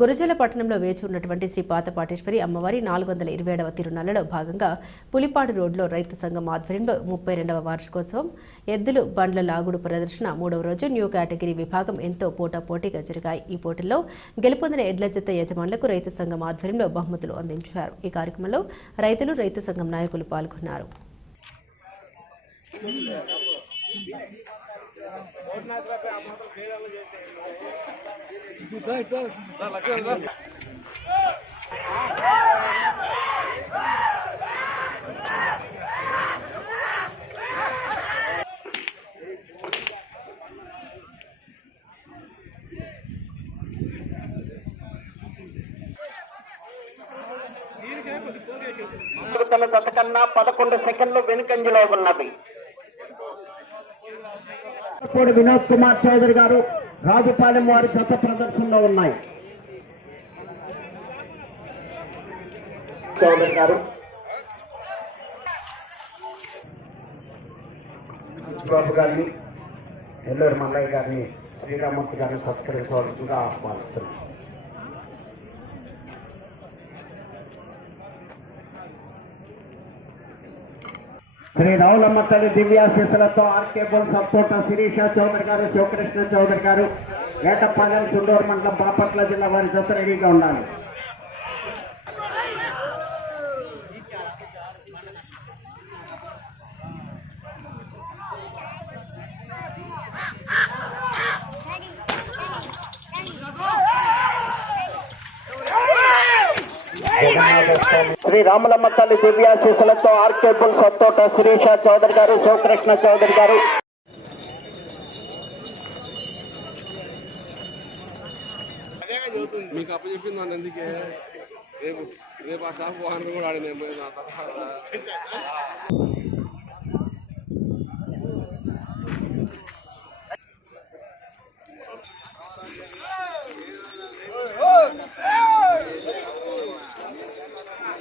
గురజాల పట్టణంలో వేచి ఉన్నటువంటి శ్రీ పాతపాటేశ్వరి అమ్మవారి 427వ తిరునాళ్లలో భాగంగా పులిపాడు రోడ్లో రైతు సంఘం ఆధ్వర్యంలో 32వ వార్షికోత్సవం ఎద్దులు బండ్ల లాగుడు ప్రదర్శన 3వ రోజు న్యూ కేటగిరీ విభాగం ఎంతో పోటాపోటీగా జరిగాయి. ఈ పోటీల్లో గెలుపొందిన ఎడ్ల జత యజమానులకు రైతు సంఘం ఆధ్వర్యంలో బహుమతులు అందించారు. ఈ కార్యక్రమంలో రైతులు, రైతు సంఘం నాయకులు పాల్గొన్నారు. కన్నా 11 సెకండ్లు వెనుకంజలో ఉన్నది. వినోద్ కుమార్ చౌదరి గారు రాజుపాలెం వారి గత ప్రదర్శనలో ఉన్నాయి. చౌదరి గారు బాబు గారిని, ఎల్లూరు మల్లయ్య గారిని, శ్రీరామూర్తి గారిని సత్కరించవలసిందిగా ఆహ్వానిస్తున్నారు. శ్రీ రావులమ్మ తల్లి దివ్యాశీస్సులతో ఆర్కేబుల్ సపోర్ట్ శిరీష చౌదరి గారు, శివకృష్ణ చౌదరి గారు, ఏటపాలెం, చుండూరు మండలం, బాపట్ల జిల్లా వారి జత రెడీగా ఉండాలి. శ్రీ రాములమ్మ తల్లి దివ్యాశీస్సులతో ఆర్కేబుల్ సత్తోట శిరీష చౌదరి గారు, శివకృష్ణ చౌదరి గారు. మీకు అప్పు చెప్పింది ఎందుకే రేపు రేపు ఆ షాప్ వాహనం కూడా ఆడి నేను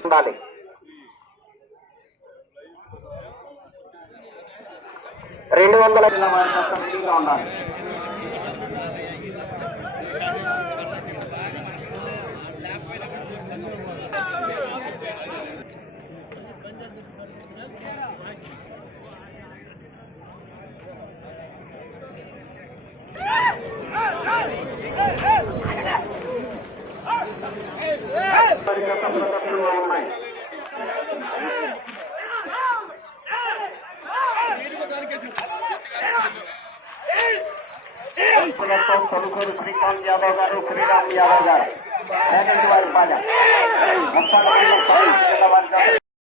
ఉండాలి. 200 ఉండాలి. తొలుకూరు శ్రీకాంత్ యాదవ్ గారు, శ్రీరామ్ యాదవ్ గారు, వారి పాలెం